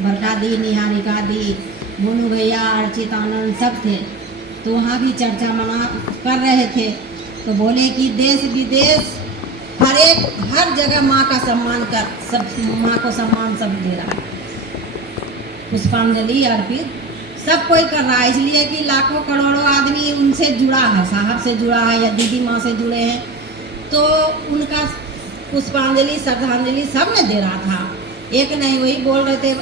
बरखा दी, निहारिका दी, मोनू भैया, अर्चित आनंद सब थे। तो वहाँ भी चर्चा मना कर रहे थे। तो बोले कि देश विदेश हर जगह माँ का सम्मान कर, सब माँ को सम्मान सब दे रहा है, पुष्पांजलि अर्पित सब कोई कर रहा है। इसलिए कि लाखों करोड़ों आदमी उनसे जुड़ा है, साहब से जुड़ा है या दीदी माँ से जुड़े हैं, तो उनका पुष्पांजलि श्रद्धांजलि सब ने दे रहा था। एक नहीं, वही बोल रहे थे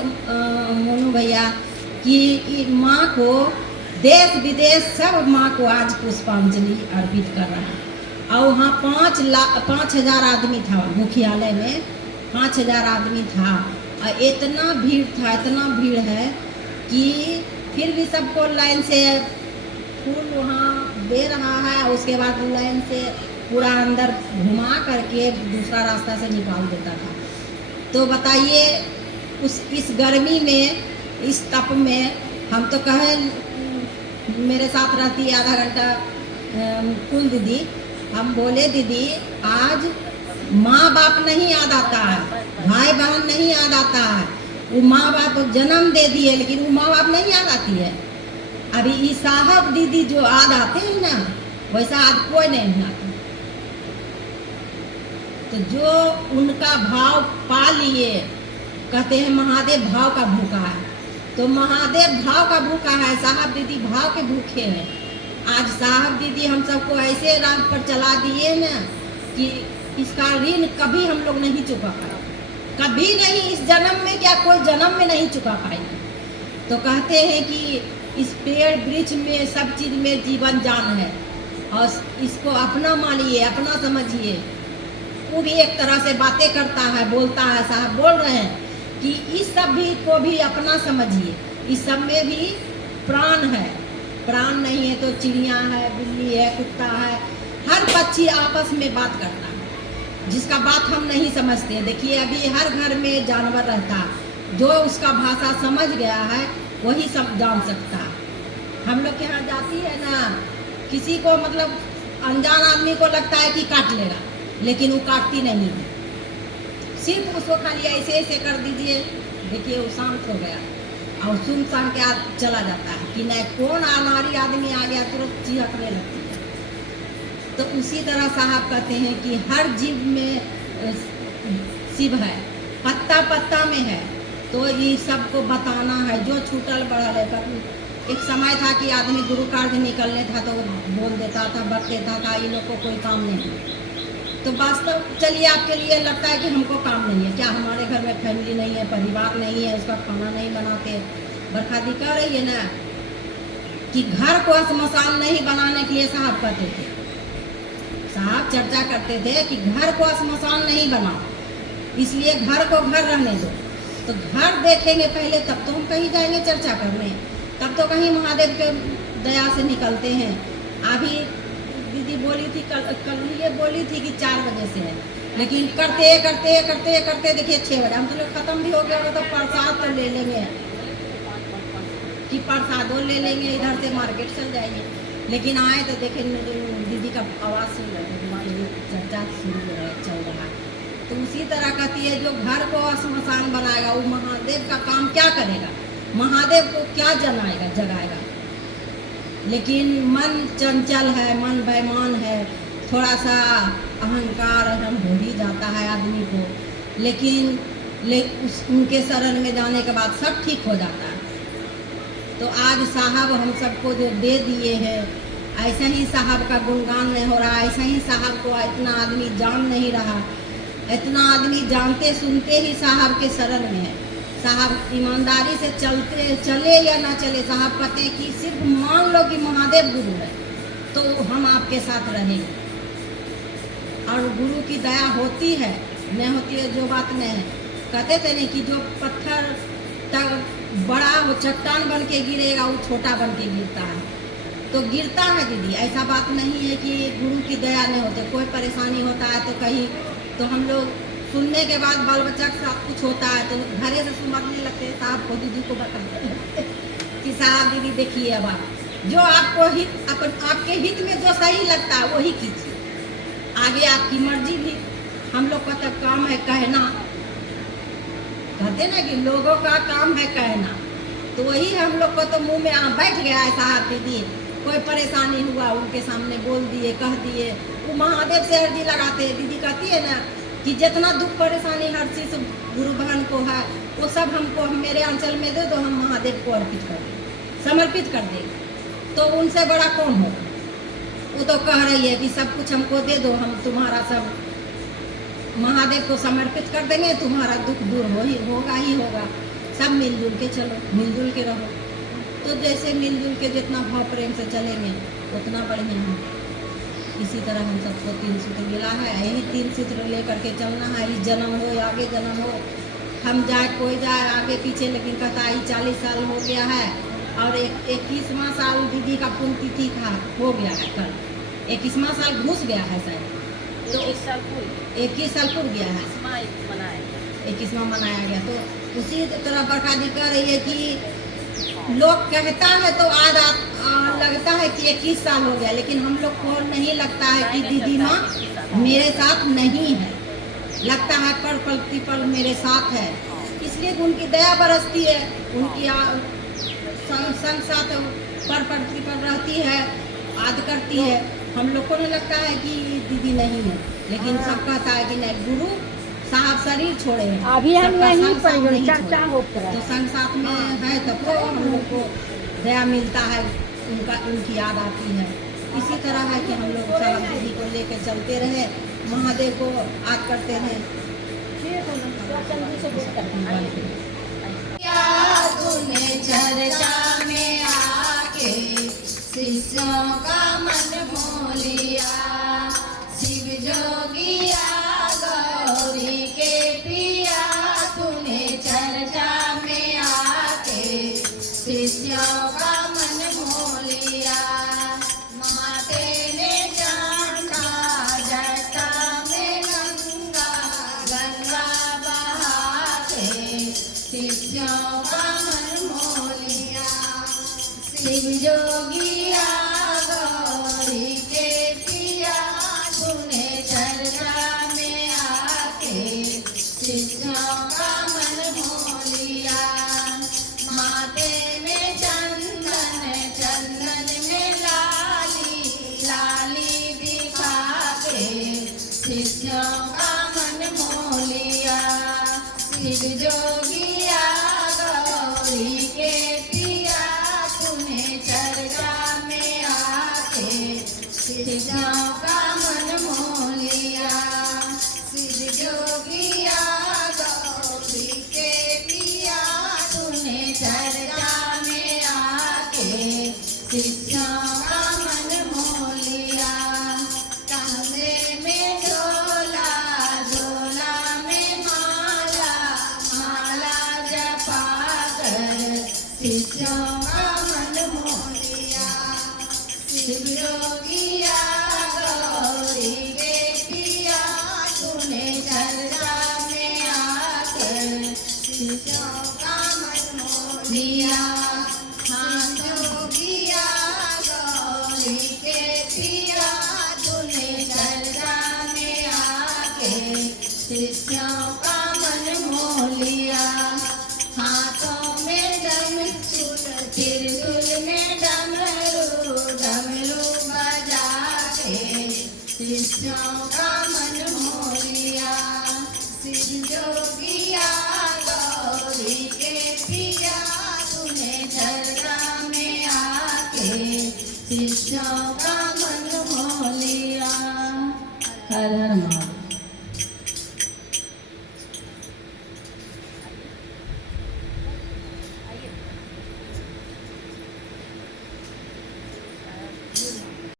मोनू भैया कि माँ को देश विदेश सब माँ को आज पुष्पांजलि अर्पित कर रहा है। और वहाँ 5,000 आदमी था, मुख्यालय में 5,000 आदमी था। और इतना भीड़ था, इतना भीड़ है कि फिर भी सबको लाइन से फूल वहाँ दे रहा है। उसके बाद लाइन से पूरा अंदर घुमा करके दूसरा रास्ता से निकाल देता था। तो बताइए इस गर्मी में, इस तप में, हम तो कहे मेरे साथ रहती आधा घंटा कुल दीदी, हम बोले दीदी आज माँ बाप नहीं याद आता है, भाई बहन नहीं याद आता है। वो माँ बाप जन्म दे दिए लेकिन वो माँ बाप नहीं याद आती है। अभी ये साहब दीदी जो याद आते हैं ना, वैसा आज कोई नहीं आता। तो जो उनका भाव पा लिए, कहते हैं महादेव भाव का भूखा है, तो महादेव भाव का भूखा है, साहब दीदी भाव के भूखे हैं। आज साहब दीदी हम सबको ऐसे राह पर चला दिए ना कि इसका ऋण कभी हम लोग नहीं चुका पाए, कभी नहीं, इस जन्म में क्या कोई जन्म में नहीं चुका पाएंगे। तो कहते हैं कि इस पेड़ वृक्ष में सब चीज़ में जीवन जान है और इसको अपना मानिए, अपना समझिए। वो भी एक तरह से बातें करता है, बोलता है, साहब बोल रहे हैं कि इस सब भी को भी अपना समझिए, इस सब में भी प्राण है। प्राण नहीं है तो चिड़िया है, बिल्ली है, कुत्ता है, हर पक्षी आपस में बात करता है, जिसका बात हम नहीं समझते। देखिए अभी हर घर में जानवर रहता है, जो उसका भाषा समझ गया है वही सब जान सकता है। हम लोग के यहाँ जाती है ना, किसी को मतलब अनजान आदमी को लगता है कि काट लेगा, लेकिन वो काटती नहीं है, सिर्फ उसको खाली ऐसे ऐसे कर दीजिए, देखिए वो शांत हो गया और सुन सान के चला जाता है कि नहीं कौन अनारी आदमी आ गया, तुरंत चिढ़कने लगती है। तो उसी तरह साहब कहते हैं कि हर जीव में शिव है, पत्ता पत्ता में है, तो ये सबको बताना है। जो छूटल बढ़ल है, एक समय था कि आदमी गुरु कार्य निकलने था तो बोल देता था, बक देता था, ये लोग को कोई काम नहीं। तो वास्तव चलिए आपके लिए लगता है कि हमको काम नहीं है, क्या हमारे घर में फैमिली नहीं है, परिवार नहीं है, उसका खाना नहीं बनाते। बरखा दी कह रही है ना कि घर को श्मशान नहीं बनाने के लिए साहब कहते थे, साहब चर्चा करते थे कि घर को श्मशान नहीं बनाओ, इसलिए घर को घर रहने दो। तो घर देखेंगे पहले तब तो हम कहीं जाएंगे चर्चा करने, तब तो कहीं महादेव के दया से निकलते हैं। अभी दीदी बोली थी कल ये बोली थी कि 4 बजे से है, लेकिन करते करते करते करते देखिए 6 बजे हम तो लोग खत्म भी हो गया। तो प्रसाद तो ले लेंगे कि प्रसादों ले लेंगे, इधर से मार्केट चल जाएंगे, लेकिन आए तो देखे दीदी का आवाज़ सुन रहे, चर्चा शुरू चल रहा है। तो उसी तरह कहती है जो घर को श्मशान बनाएगा वो महादेव का काम क्या करेगा, महादेव को क्या जगाएगा। लेकिन मन चंचल है, मन बेईमान है, थोड़ा सा अहंकार हम हो ही जाता है आदमी को, लेकिन उनके शरण में जाने के बाद सब ठीक हो जाता है। तो आज साहब हम सबको जो दे दिए हैं, ऐसा ही साहब का गुणगान नहीं हो रहा, ऐसा ही साहब को इतना आदमी जान नहीं रहा, इतना आदमी जानते सुनते ही साहब के शरण में है। साहब ईमानदारी से चले या ना चले, साहब कहते हैं कि सिर्फ मान लो कि महादेव गुरु है तो हम आपके साथ रहेंगे। और गुरु की दया होती है, नहीं होती है जो बात नहीं है। कहते थे नहीं कि जो पत्थर तक बड़ा वो चट्टान बन के गिरेगा, वो छोटा बन के गिरता है, तो गिरता है दीदी। ऐसा बात नहीं है कि गुरु की दया नहीं होते, कोई परेशानी होता है तो कहीं तो हम लोग सुनने के बाद बाल बच्चा के साथ कुछ होता है तो घरे से सुमरने लगते हैं, साहब को दीदी को बताते हैं कि साहब दीदी देखिए अब आप जो आपको आपके हित में जो सही लगता है वही कीजिए, आगे आपकी मर्जी भी। हम लोग का तब काम है कहना, कहते ना कि लोगों का काम है कहना, तो वही हम लोग को तो मुंह में बैठ गया है साहब दीदी। कोई परेशानी हुआ उनके सामने बोल दिए, कह दिए। वो महादेव से अर्जी लगाते हैं। दीदी कहती है ना कि जितना दुख परेशानी हर चीज़ गुरु बहन को है, वो सब हमको मेरे अंचल में दे दो, हम महादेव को अर्पित कर दें, समर्पित कर दें। तो उनसे बड़ा कौन होगा? वो तो कह रही है कि सब कुछ हमको दे दो, हम तुम्हारा सब महादेव को समर्पित कर देंगे, तुम्हारा दुख दूर होगा ही होगा। सब मिलजुल के चलो, मिलजुल के रहो। तो जैसे मिलजुल के जितना भाव प्रेम से चलेंगे उतना बढ़िया है। इसी तरह हम सबको 3 सूत्र मिला है, यही 3 सूत्र लेकर के चलना है। इस जन्म हो या आगे जन्म हो, हम जाए कोई जाए आगे पीछे, लेकिन कताई 40 साल हो गया है और 21वां साल दीदी का पुण्यतिथि का हो गया है। कल 21वां साल घुस गया है शायद, तो 21 साल पूर गया है, 21वां मनाया गया। तो उसी तरह बरखा जी कह रही है कि लोग कहता है तो आज लगता है कि 21 साल हो गया, लेकिन हम लोग को नहीं लगता है कि दीदी माँ मेरे साथ नहीं है। लगता है पल मेरे साथ है, इसलिए उनकी दया बरसती है, उनकी संग साथ पृथ्वी पर रहती है, याद करती है। हम लोग को नहीं लगता है कि दीदी नहीं है, लेकिन सब कहता है कि नहीं, गुरु साहब शरीर छोड़े हैं, अभी हम नहीं पढ़ चर्चा हो तो संग साथ में है तो हम लोग को दया मिलता है, उनकी याद आती है। इसी तरह है कि हम लोग साहब दीदी को लेकर चलते रहे, महादेव को याद करते रहे। चर्चा में आके शिष्यों का मन मोलिया, शिव जोगिया गौरी के पिया, तूने चर्चा में आके शिष्यों का मन मोलिया। माते ने जाना जटा में गंगा, गंगा बहा के शिष्यों का मन मोलिया। शिव जोगिया गौरी के पिया, तूने चर्चा में आके शिष्यों का मन मोलिया। माते में चंदन, चंदन में लाली, लाली दिखा के शिष्यों का मन मोलिया। शिव जोगिया गौरी के पिया, तूने चर्चा में आके शिष्यों का मन मोलिया। शिव जोगिया गौरी के पिया, तूने चर्चा में आके शिष्यों का मन मोलिया। कंधे में झोला, झोला में माला, माला जपा कर शिष्यों का मन मोलिया। शिव जोगिया गौरी के पिया, तूने चर्चा में आकर शिष्यों का मन मोलिया। हाँ जोगिया गौरी के पिया, तूने चर्चा में आके शिष्यों का मन मोलिया। हाथों में त्रिशूल, त्रिशूल में डमरू, डमरू बजा के शिष्यों का मन मोलिया। शिव जोगिया गौरी के पिया, तूने चर्चा में आके शिष्यों का